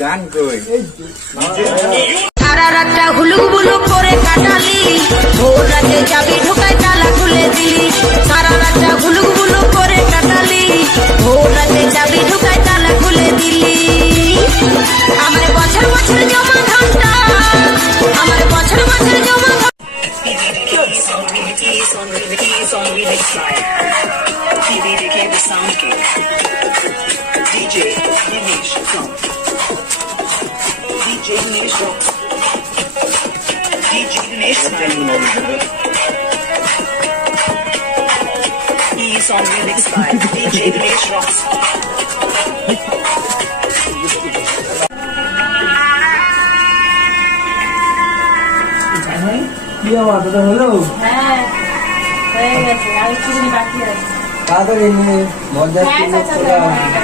গান কই সারা রাতটা হুলুক বুলুক করে কাটালি, ভোর রাতে চাবি ঢোকায় তালা খুলে দিলি। সারা রাতটা হুলুক বুলুক করে কাটালি, ভোর রাতে চাবি ঢোকায় তালা খুলে দিলি। আমার বছর বছর জমা ঘন্টা, আমার বছর বছর জমা He's on remix by DJ Dinesh Rocks. কি আমার কথা হলো? হ্যাঁ হয়ে গেছে, আর কিছু বাকি আছে। তাড়াতাড়ি মজা